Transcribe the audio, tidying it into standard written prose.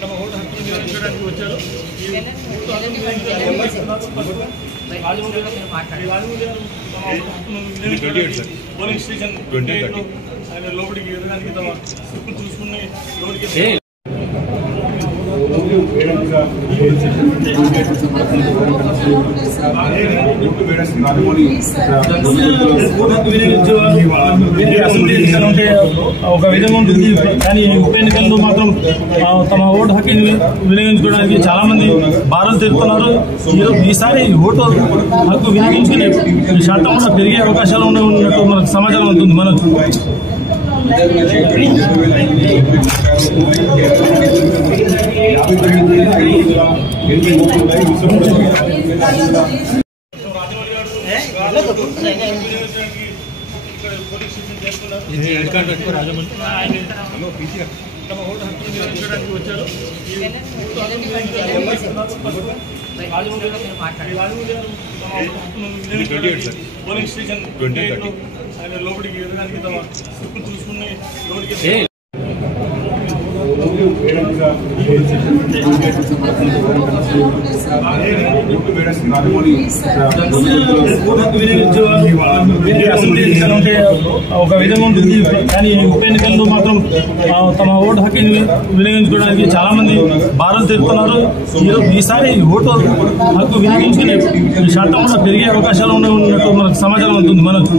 తమ ఓటు హక్కును వినియోగించడానికి వచ్చారు. పోలింగ్ స్టేషన్ ఆయన లోపలికి ఎదగడానికి తమ స్లిప్ చూసుకుని లోపలికి ఒక విధంగా ఉంటుంది. కానీ ఉప ఎన్నికల్లో మాత్రం తమ ఓటు హక్కుని వినియోగించుకోవడానికి చాలా మంది బాధలు తెలుపుతున్నారు. ఈసారి ఓటు హక్కు వినియోగించుకునే శాతం కూడా పెరిగే అవకాశాలు ఉన్నట్టు మనకు సమాచారం ఉంటుంది. మనకు తమ ఓటు హక్కును వినియోగించడానికి వచ్చారు. పోలింగ్ స్టేషన్ ఆయన లోపలికి ఎదగడానికి తమ స్లిప్ చూసుకుని లోపలికి ఒక విధంగా ఉంటుంది. కానీ ఉప ఎన్నికల్లో మాత్రం తమ ఓటు హక్కుని వినియోగించుకోవడానికి చాలా మంది బాధలు తెలుపుతున్నారు. ఈసారి ఓటు హక్కు వినియోగించుకునే శాతం కూడా పెరిగే అవకాశాలు ఉన్నట్టు మనకు సమాచారం ఉంటుంది. మనకు